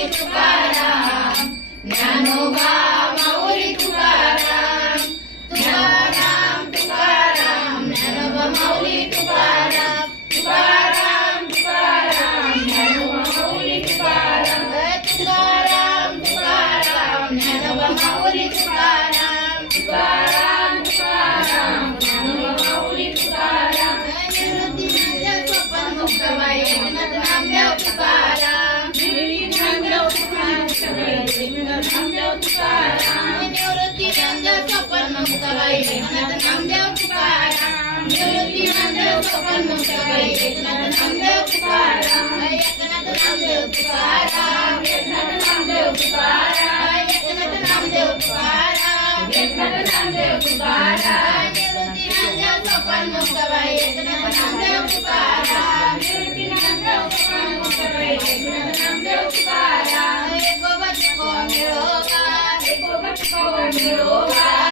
माऊली Tukaram, Dnyanoba माऊली Tukaram, Tukaram Tukaram Dnyanoba माऊली Tukaram, Tukaram Tukaram Dnyanoba माऊली Tukaram, Tukaram Tukaram Dnyanoba माऊली Tukaram, Tukaram Tukaram Dnyanoba माऊली Tukaram, निवृत्ती Namdev स्वपन Muktabai Eknath Namdev Tukaram, निवृत्ती Namdev स्वपन Muktabai Eknath Namdev Tukaram, निवृत्ती Namdev स्वपन Muktabai Eknath Namdev Tukaram, निवृत्ती Namdev स्वपन Muktabai Eknath Namdev Tukaram, Eknath Namdev Tukaram, Eknath Namdev Tukaram, Eknath Namdev Tukaram, Eknath Namdev Tukaram, निवृत्ती Namdev स्वपन Muktabai Eknath Namdev Tukaram, निवृत्ती Namdev स्वपन Muktabai Eknath Namdev Tukaram, एको बचको मिळोगा, एको बचको मिळोगा,